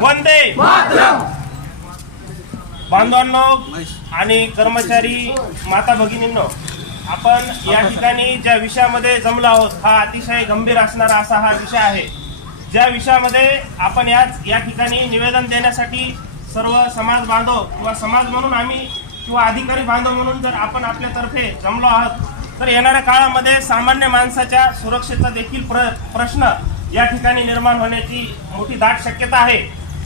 वंदे बांधवांनो आणि कर्मचारी माता भगिनींनो आपण या ठिकाणी ज्या विषयामध्ये जमलो आहोत हा अतिशय गंभीर असणारा असा हा विषय आहे. ज्या विषयामध्ये आपण याच या ठिकाणी निवेदन देण्यासाठी सर्व समाज बांधव किंवा समाज म्हणून आम्ही किंवा अधिकारी बांधव म्हणून जर आपण आपल्यातर्फे जमलो आहोत तर येणाऱ्या काळामध्ये सामान्य माणसाच्या सुरक्षेचा देखील प्र प्रश्न या ठिकाणी निर्माण होण्याची मोठी दाट शक्यता आहे.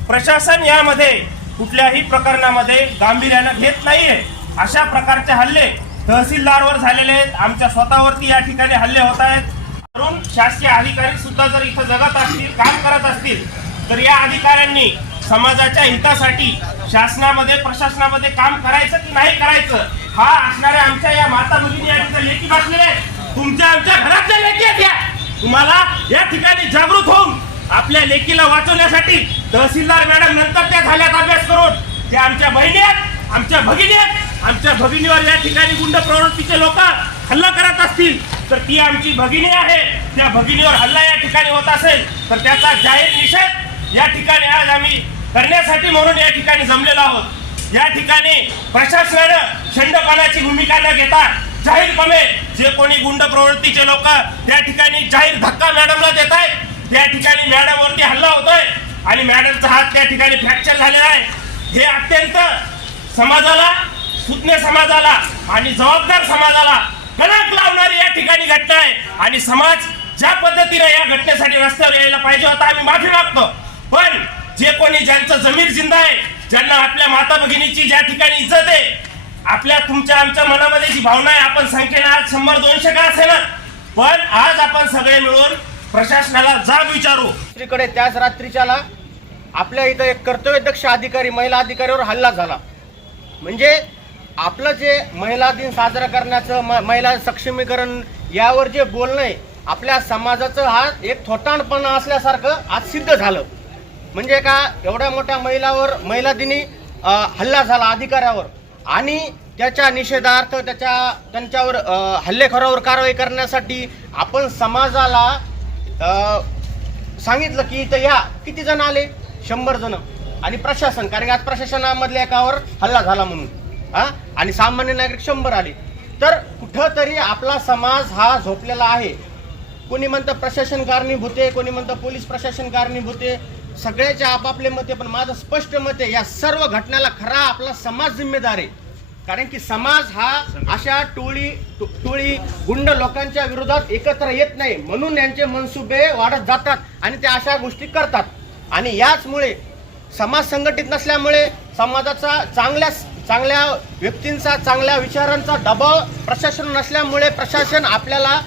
प्रशासन यामध्ये कुठल्याही प्रकरणामध्ये गांभीर्यानं घेत नाहीये. अशा प्रकारचे हल्ले तहसीलदारवर झालेले आहेत. आमच्या स्वतःवरती या ठिकाणी हल्ले होत आहेत. म्हणून शासकीय अधिकारी सुद्धा जर इथं जगत असतील काम करत असतील तर या अधिकाऱ्यांनी समाजाच्या हितासाठी शासनामध्ये प्रशासनामध्ये काम करायचं की नाही करायचं हा असणाऱ्या आमच्या या माता भगिनी या ठिकाणी लेखी बसलेले आहेत. तुमच्या आमच्या घरातल्या लेखी आहेत तुम्हाला या ठिकाणी जागृत होऊन आपल्या लेकीला वाचवण्यासाठी तहसीलदार मॅडम नंतर त्या झाल्यात अभ्यास करून. त्या आमच्या बहिणी आहेत आमच्या भगिनी आहेत. आमच्या भगिनीवर या ठिकाणी गुंड प्रवृत्तीचे लोक हल्ला करत असतील. तर ती आमची भगिनी आहे. त्या भगिनीवर हल्ला या ठिकाणी होत असेल तर त्याचा जाहीर निषेध या ठिकाणी आज आम्ही करण्यासाठी म्हणून या ठिकाणी जमलेलो आहोत. या ठिकाणी प्रशासनानं शंडपानाची भूमिका न घेता जाहीरपणे जे कोणी गुंड प्रवृत्तीचे लोक त्या ठिकाणी जाहीर धक्का मॅडमला देत आहेत त्या ठिकाणी मॅडमवरती हल्ला होतोय आणि मॅडमचा हात त्या ठिकाणी फ्रॅक्चर झालेला आहे. हे अत्यंत समाजाला सुज्ञ समाजाला आणि जबाबदार समाजाला कलंक लावणारी या ठिकाणी घटना आहे. आणि समाज ज्या पद्धतीने या घटनेसाठी रस्त्यावर यायला पाहिजे होता आम्ही माफी मागतो. पण जे कोणी ज्यांचं जमीर जिंदा आहे ज्यांना आपल्या माता भगिनीची ज्या ठिकाणी इज्जत आहे आपल्या तुमच्या आमच्या मनामध्ये जी भावना आहे आपण संख्येने आज शंभर दोनशे का असेल पण आज आपण सगळे मिळून प्रशासनाला जाब विचारू. दुसरीकडे त्याच रात्रीच्याला आपल्या इथं एक कर्तव्यदक्ष अधिकारी महिला अधिकाऱ्यावर हल्ला झाला. म्हणजे आपलं जे महिला दिन साजरा करण्याचं म- महिला सक्षमीकरण यावर जे बोलणं आहे आपल्या समाजाचं हा एक थोटाणपणा असल्यासारखं आज सिद्ध झालं. म्हणजे का एवढ्या मोठ्या महिलावर महिला दिनी हल्ला झाला अधिकाऱ्यावर. आणि त्याच्या निषेधार्थ त्याच्या त्यांच्यावर हल्लेखोरावर कारवाई करण्यासाठी आपण समाजाला सांगितलं की इथं या. किती जण आले? शंभर जण. आणि प्रशासन कारण आज प्रशासनामधल्या एकावर हल्ला झाला म्हणून. हा आणि सामान्य नागरिक शंभर आले. तर कुठंतरी आपला समाज हा झोपलेला आहे. कोणी म्हणतं प्रशासन कारणीभूत आहे कोणी म्हणतं पोलीस प्रशासन कारणीभूत आहे. सगळ्याचे आपापले मत आहे पण माझं स्पष्ट मत आहे या सर्व घटनेला खरा आपला समाज जिम्मेदार आहे. कारण की समाज हा अशा टोळी टोळी गुंड लोकांच्या विरोधात एकत्र येत नाही. म्हणून यांचे मनसुबे वाढत जातात आणि ते अशा गोष्टी करतात. आणि याचमुळे समाज संघटित नसल्यामुळे समाजाचा चांगल्या चांगल्या व्यक्तींचा चांगल्या विचारांचा दबाव प्रशासन नसल्यामुळे प्रशासन आपल्याला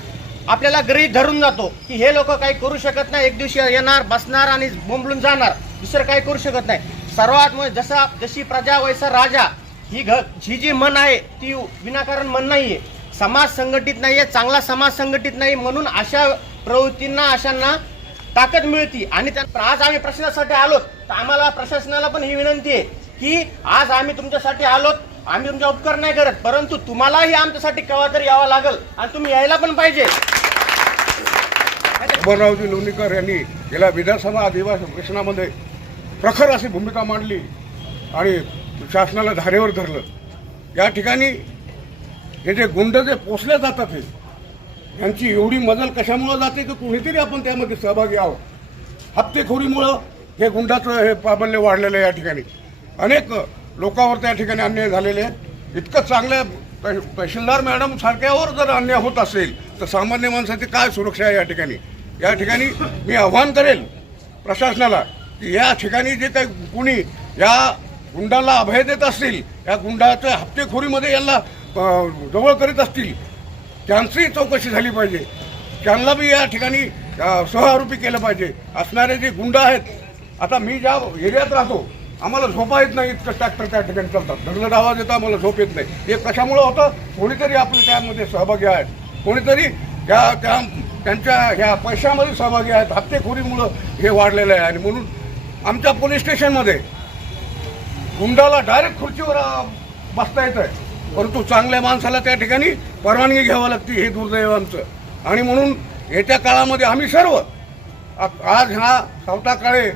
आपल्याला गृहीत धरून जातो. की हे लोक काही करू शकत नाही. एक दिवशी येणार बसणार आणि बोंबलून जाणार. दुसरं काही करू शकत नाही. सर्वात मुळे जसा जशी प्रजा वैसा राजा ही घ ही जी मन आहे ती विनाकारण मन नाही आहे समाज संघटित नाहीये चांगला समाज संघटित नाही म्हणून अशा प्रवृत्तींना अशांना ताकद मिळती. आणि त्या आज आम्ही प्रशासनासाठी आलोत तर आम्हाला प्रशासनाला पण ही विनंती आहे की आज आम्ही तुमच्यासाठी आलोत आम्ही तुमचा उपकार नाही करत परंतु तुम्हालाही आमच्यासाठी केव्हा तरी यावं लागल आणि तुम्ही यायला पण पाहिजे. उमररावजी लोणीकर यांनी गेल्या विधानसभा अधिवेशनामध्ये प्रखर अशी भूमिका मांडली आणि शासनाला धारेवर धरलं. या ठिकाणी हे जे गुंड जे पोचले जातात हे यांची एवढी मजल कशामुळं जाते की कुणीतरी आपण त्यामध्ये सहभागी आहोत? हप्तेखोरीमुळं हे गुंडाचं हे प्राबल्य वाढलेलं आहे या ठिकाणी. अनेक लोकांवर त्या ठिकाणी अन्याय झालेले आहेत. इतकं चांगल्या तहसीलदार मॅडम सारख्यावर जर अन्याय होत असेल तर सामान्य माणसाची काय सुरक्षा आहे या ठिकाणी? या ठिकाणी मी आव्हान करेल प्रशासनाला की या ठिकाणी जे काही कुणी या गुंडाला अभय देत असतील या गुंडाच्या हप्तेखोरीमध्ये यांना जवळ करीत असतील त्यांचीही चौकशी झाली पाहिजे. त्यांना बी या ठिकाणी अ, सहआरोपी केलं पाहिजे. असणारे जे गुंड आहेत आता मी ज्या एरियात राहतो आम्हाला झोपा येत नाही इतकं ट्रॅक्टर त्या ठिकाणी चालतात. धडधड आवाज येतो आम्हाला झोप येत नाही. हे कशामुळं होतं? कोणीतरी आपले त्यामध्ये सहभागी आहेत. कोणीतरी त्या त्या त्यांच्या ह्या पैशामध्ये सहभागी आहेत. हप्तेखोरीमुळं हे वाढलेलं आहे. आणि म्हणून आमच्या पोलीस स्टेशनमध्ये गुंडाला डायरेक्ट खुर्चीवर बसता येत आहे परंतु चांगल्या माणसाला त्या ठिकाणी परवानगी घ्यावी लागते हे दुर्दैव आमचं. आणि म्हणून येत्या काळामध्ये आम्ही सर्व आज हा सावता काळे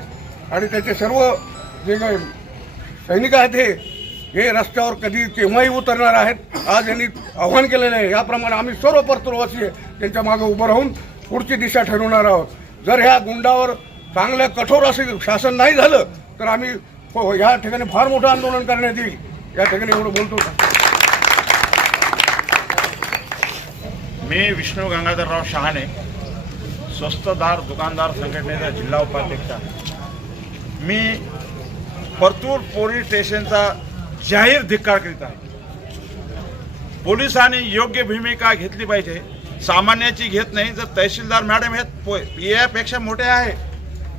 आणि त्याचे सर्व जे काही सैनिक आहेत हे हे रस्त्यावर कधी केव्हाही उतरणार आहेत आज यांनी आव्हान केलेलं आहे. याप्रमाणे आम्ही सर्व परतुरवासी त्यांच्या मागे उभं राहून पुढची दिशा ठरवणार आहोत. जर ह्या गुंडावर चांगलं कठोर असे शासन नाही झालं तर आम्ही हो, हो या ठिकाणी फार मोठं आंदोलन करण्यात येईल. या ठिकाणी एवढं बोलतो मी विष्णू गंगाधरराव शहाणे स्वस्तदार दुकानदार संघटनेचा जिल्हा उपाध्यक्ष. मी परतूर पोलीस स्टेशनचा जाहीर धिक्कार करीत आहे. पोलिसांनी योग्य भूमिका घेतली पाहिजे. सामान्याची घेत नाही जर तहसीलदार मॅडम हे यापेक्षा मोठे आहे.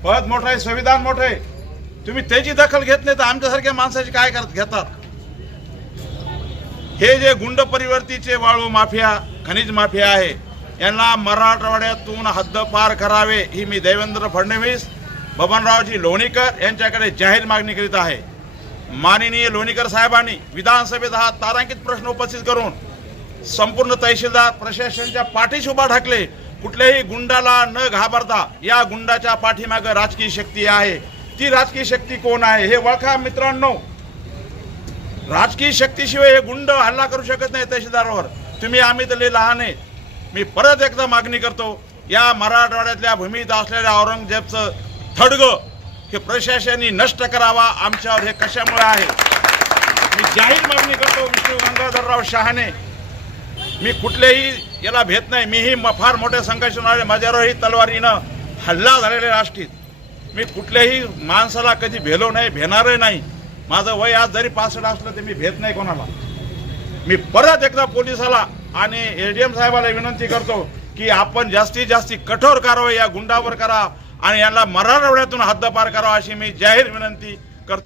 पद मोठं आहे संविधान मोठं आहे. तुम्ही त्याची दखल घेत नाही तर आमच्यासारख्या माणसाची काय करत घेतात? हे जे गुंड परिवर्तीचे वाळू माफिया खनिज माफिया आहे यांना मराठवाड्यातून हद्दपार करावे ही मी देवेंद्र फडणवीस बबनरावजी लोणीकर यांच्याकडे जाहीर मागणी करीत आहे. माननीय लोणीकर साहेबांनी विधानसभेत हा तारांकित प्रश्न उपस्थित करून संपूर्ण तहसीलदार प्रशासनाच्या पाठीशी उभा ठाकले. कुठल्याही गुंडाला न घाबरता या गुंडाच्या पाठीमागं राजकीय शक्ती आहे. ती राजकीय शक्ती कोण आहे हे ओळखा मित्रांनो. राजकीय शक्तीशिवाय हे गुंड हल्ला करू शकत नाही तहसीलदारावर. तुम्ही आम्ही तर लहान आहे. मी परत एकदा मागणी करतो या मराठवाड्यातल्या भूमीत असलेल्या औरंगजेबचं थडगं हे प्रशासनाने नष्ट करावा आमच्यावर हे कशामुळे आहे? मी जाहीर मागणी करतो विष्णू गंगाधरराव शहाणे. मी कुठलेही याला भेट नाही. मीही म- फार मोठ्या संघर्षणारे माझ्यावरही तलवारीनं हल्ला झालेले राष्ट्रीत मी कुठल्याही माणसाला कधी भेलो नाही भेणारही नाही. माझं वय आज जरी पासष्ट असलं तर मी भेट नाही कोणाला. मी परत एकदा पोलिसाला आणि ए डी एम साहेबाला विनंती करतो की आपण जास्तीत जास्ती कठोर कारवाई या गुंडावर करा आणि यांना मराठवाड्यातून हद्दपार करावा अशी मी जाहीर विनंती